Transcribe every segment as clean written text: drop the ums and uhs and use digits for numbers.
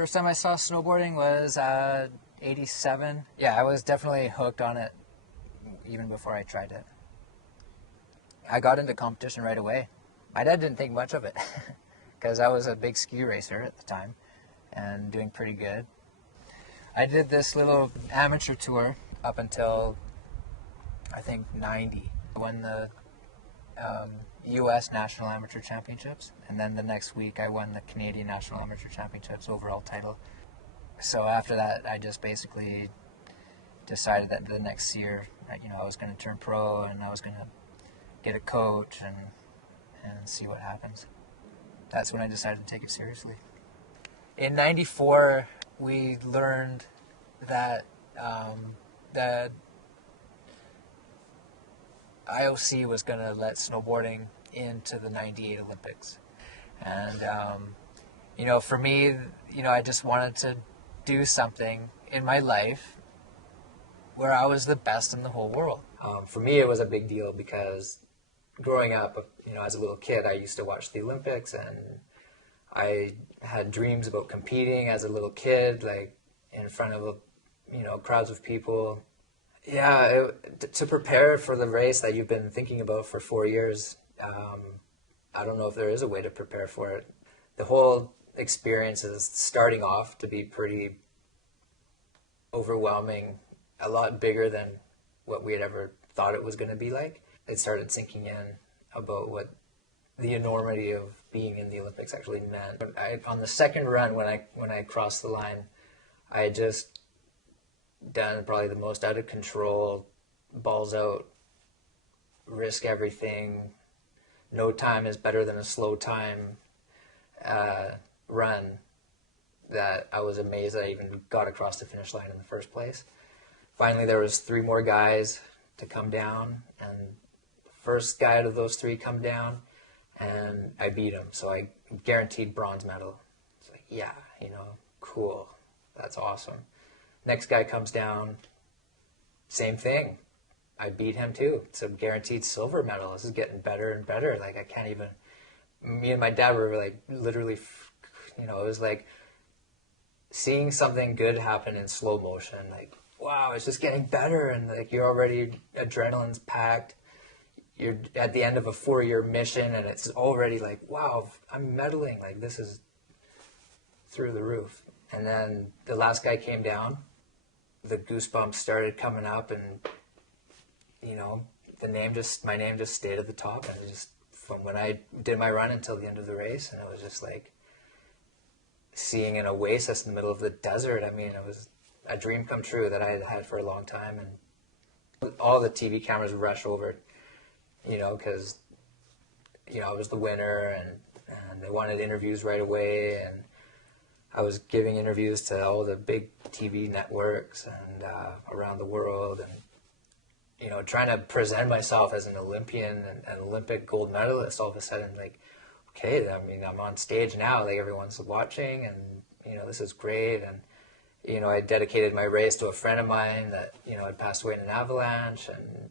First time I saw snowboarding was '87. Yeah, I was definitely hooked on it even before I tried it. I got into competition right away. My dad didn't think much of it because I was a big ski racer at the time and doing pretty good. I did this little amateur tour up until I think '90. I won the U.S. National Amateur Championships, and then the next week I won the Canadian National Amateur Championships overall title. So after that, I just basically decided that the next year, I was going to turn pro and I was going to get a coach and see what happens. That's when I decided to take it seriously. In '94, we learned that the IOC was going to let snowboarding into the '98 Olympics. And, for me, I just wanted to do something in my life where I was the best in the whole world. For me, it was a big deal because growing up, as a little kid, I used to watch the Olympics, and I had dreams about competing as a little kid, like in front of, crowds of people. Yeah, to prepare for the race that you've been thinking about for 4 years, I don't know if there is a way to prepare for it. The whole experience is starting off to be pretty overwhelming, a lot bigger than what we had ever thought it was going to be like. It started sinking in about what the enormity of being in the Olympics actually meant. On the second run, when I crossed the line, I had just done probably the most out of control, balls out, risk everything, no time is better than a slow time run, that I was amazed that I even got across the finish line in the first place. Finally, there was 3 more guys to come down, and the first guy out of those 3 come down, and I beat him, so I guaranteed bronze medal. It's like, yeah, cool, that's awesome. Next guy comes down, same thing. I beat him too. It's a guaranteed silver medal. This is getting better and better. Like, I can't even... Me and my dad were like literally, it was like seeing something good happen in slow motion. Like, wow, it's just getting better. And like, you're already, adrenaline's packed. You're at the end of a 4-year mission and it's already like, wow, I'm medaling. Like, this is through the roof. And then the last guy came down. The goosebumps started coming up, and my name just stayed at the top, and it just, from when I did my run until the end of the race, and it was just like seeing an oasis in the middle of the desert. I mean, it was a dream come true that I had had for a long time, and all the TV cameras would rush over, because I was the winner, and they wanted interviews right away, and I was giving interviews to all the big TV networks and around the world, and trying to present myself as an Olympian and an Olympic gold medalist. All of a sudden, like, okay, I'm on stage now. Like, everyone's watching, and this is great. And I dedicated my race to a friend of mine that had passed away in an avalanche, and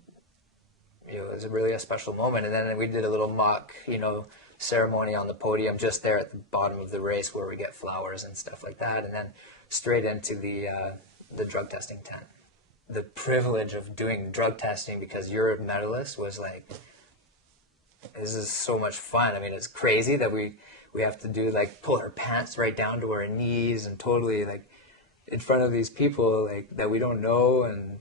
it was really a special moment. And then we did a little mock, ceremony on the podium just there at the bottom of the race where we get flowers and stuff like that, and then straight into the drug testing tent. The privilege of doing drug testing because you're a medalist was like, this is so much fun. I mean, it's crazy that we have to do, like, pull our pants right down to our knees and totally, like, in front of these people, like, that we don't know, and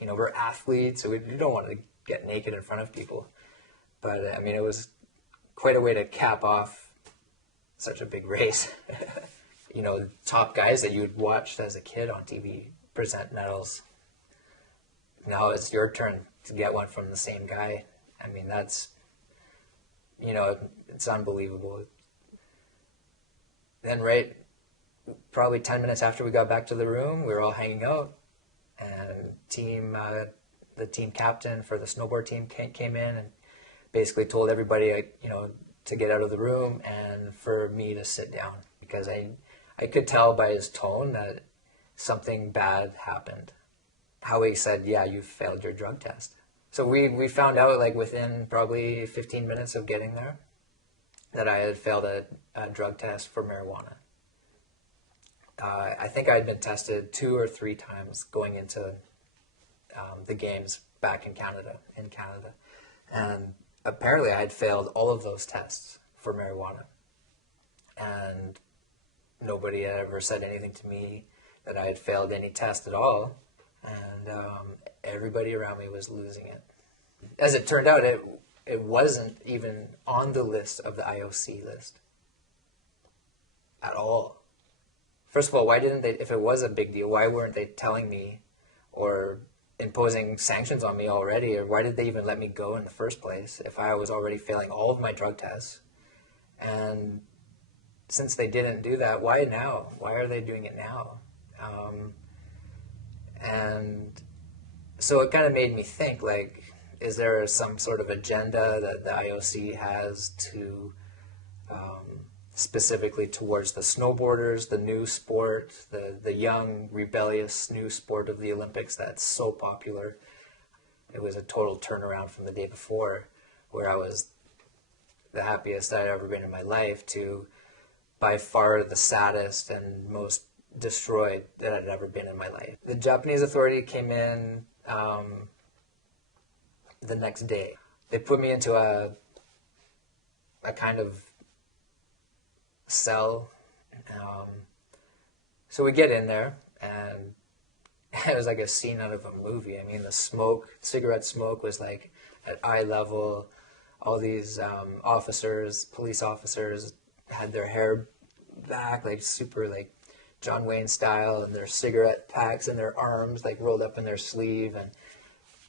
we're athletes, so we don't want to get naked in front of people. But I mean, it was quite a way to cap off such a big race. Top guys that you'd watched as a kid on TV present medals. Now it's your turn to get one from the same guy. I mean, that's, it's unbelievable. Then probably 10 minutes after we got back to the room, we were all hanging out, and the team captain for the snowboard team came in and basically told everybody, to get out of the room and for me to sit down, because I could tell by his tone that something bad happened. How he said, yeah, you failed your drug test. So we found out, like, within probably 15 minutes of getting there, that I had failed a drug test for marijuana. I think I'd been tested 2 or 3 times going into the games back in Canada, and apparently I had failed all of those tests for marijuana, and nobody had ever said anything to me that I had failed any test at all, and everybody around me was losing it. As it turned out, it wasn't even on the list of the IOC list at all. First of all, why didn't they, if it was a big deal, why weren't they telling me or imposing sanctions on me already, or why did they even let me go in the first place if I was already failing all of my drug tests? And since they didn't do that, why now? Why are they doing it now? And so it kind of made me think, like, is there some sort of agenda that the IOC has to specifically towards the snowboarders, the new sport, the young, rebellious new sport of the Olympics that's so popular? It was a total turnaround from the day before, where I was the happiest I'd ever been in my life, to by far the saddest and most destroyed that I'd ever been in my life. The Japanese authority came in the next day. They put me into a kind of cell. So we get in there, and it was like a scene out of a movie. I mean, the smoke, cigarette smoke was like at eye level. All these officers, police officers, had their hair back, like super like John Wayne style, and their cigarette packs in their arms, like rolled up in their sleeve, and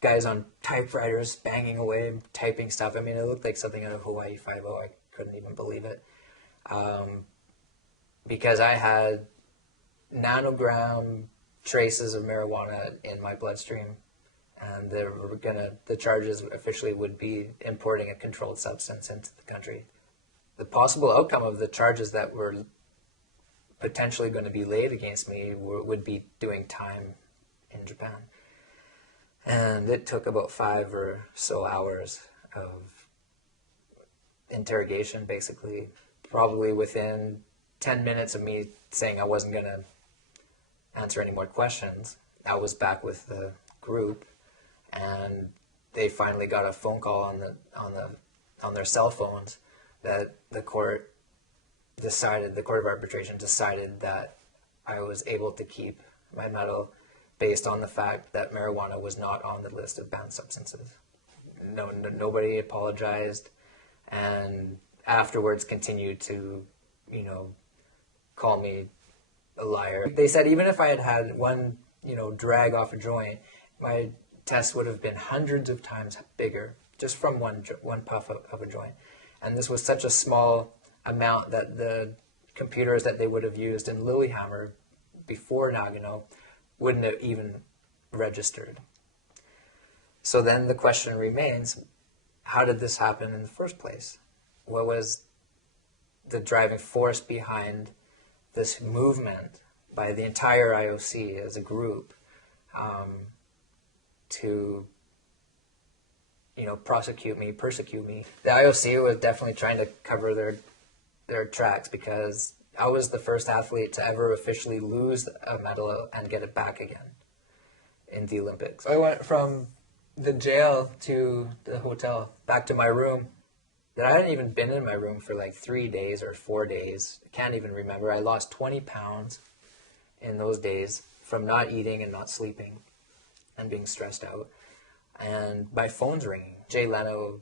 guys on typewriters banging away, typing stuff. I mean, it looked like something out of Hawaii Five-0. I couldn't even believe it. Because I had nanogram traces of marijuana in my bloodstream, and the charges officially would be importing a controlled substance into the country. The possible outcome of the charges that were potentially going to be laid against me would be doing time in Japan. And it took about 5 or so hours of interrogation, basically. Probably within 10 minutes of me saying I wasn't going to answer any more questions, I was back with the group, and they finally got a phone call on their cell phones that the court of arbitration decided that I was able to keep my medal based on the fact that marijuana was not on the list of banned substances. Nobody apologized, and afterwards continued to, call me a liar. They said even if I had had one, drag off a joint, my test would have been hundreds of times bigger just from one puff of a joint. And this was such a small amount that the computers that they would have used in Lillehammer before Nagano wouldn't have even registered. So then the question remains, how did this happen in the first place? What was the driving force behind this movement by the entire IOC as a group to persecute me? The IOC was definitely trying to cover their tracks, because I was the first athlete to ever officially lose a medal and get it back again in the Olympics. I went from the jail to the hotel, back to my room. That I hadn't even been in my room for like 3 days or 4 days. I can't even remember. I lost 20 pounds in those days from not eating and not sleeping and being stressed out. And my phone's ringing. Jay Leno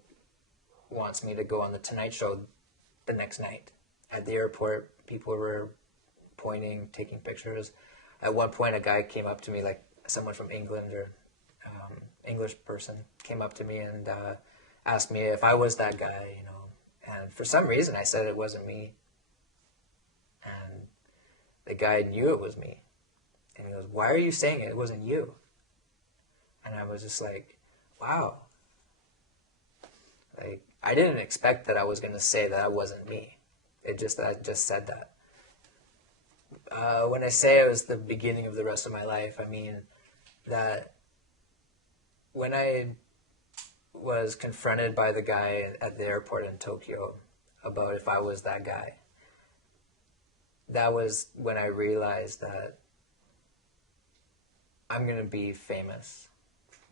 wants me to go on the Tonight Show the next night. At the airport, people were pointing, taking pictures. At one point, a guy came up to me, like someone from England or English person came up to me and asked me if I was that guy, And for some reason, I said it wasn't me. And the guy knew it was me. And he goes, "Why are you saying it wasn't you?" And I was just like, wow. Like, I didn't expect that I was going to say that I wasn't me. I just said that. When I say it was the beginning of the rest of my life, I mean that when I was confronted by the guy at the airport in Tokyo about if I was that guy, that was when I realized that I'm going to be famous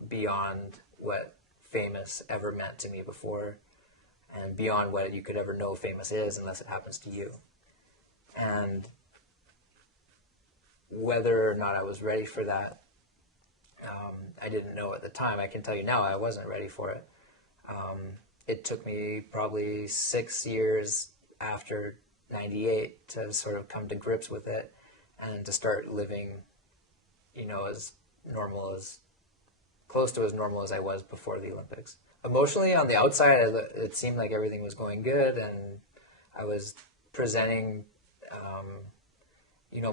beyond what famous ever meant to me before, and beyond what you could ever know famous is unless it happens to you. And whether or not I was ready for that, I didn't know at the time. I can tell you now I wasn't ready for it. It took me probably 6 years after 98 to sort of come to grips with it and to start living, as normal, as close to as normal as I was before the Olympics. Emotionally, on the outside, it seemed like everything was going good, and I was presenting,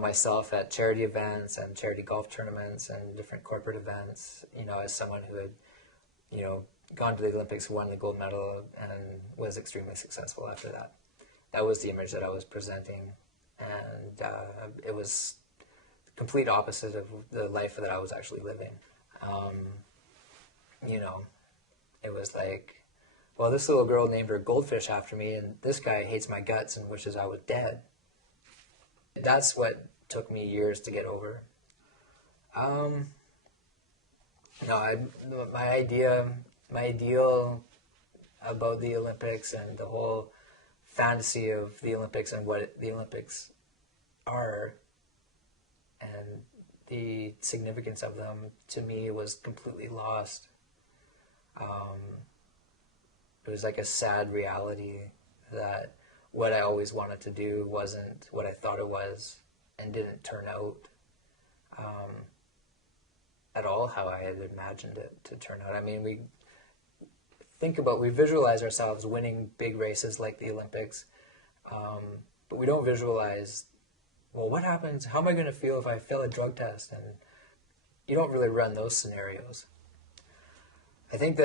myself at charity events and charity golf tournaments and different corporate events, as someone who had, gone to the Olympics, won the gold medal, and was extremely successful after that. That was the image that I was presenting, and it was the complete opposite of the life that I was actually living. It was like, well, this little girl named her Goldfish after me, and this guy hates my guts and wishes I was dead. That's what took me years to get over. My ideal about the Olympics and the whole fantasy of the Olympics and what the Olympics are and the significance of them, to me, was completely lost. It was like a sad reality that what I always wanted to do wasn't what I thought it was, and didn't turn out at all how I had imagined it to turn out. I mean, we visualize ourselves winning big races like the Olympics, but we don't visualize, well, what happens, how am I going to feel if I fail a drug test? And you don't really run those scenarios. I think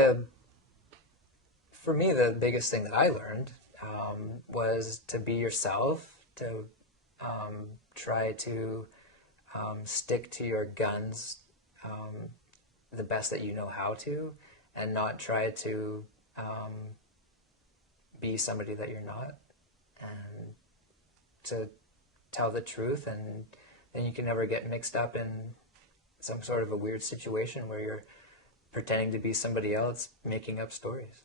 for me, the biggest thing that I learned was to be yourself, to try to stick to your guns the best that you know how to, and not try to be somebody that you're not, and to tell the truth, and then you can never get mixed up in some sort of a weird situation where you're pretending to be somebody else, making up stories.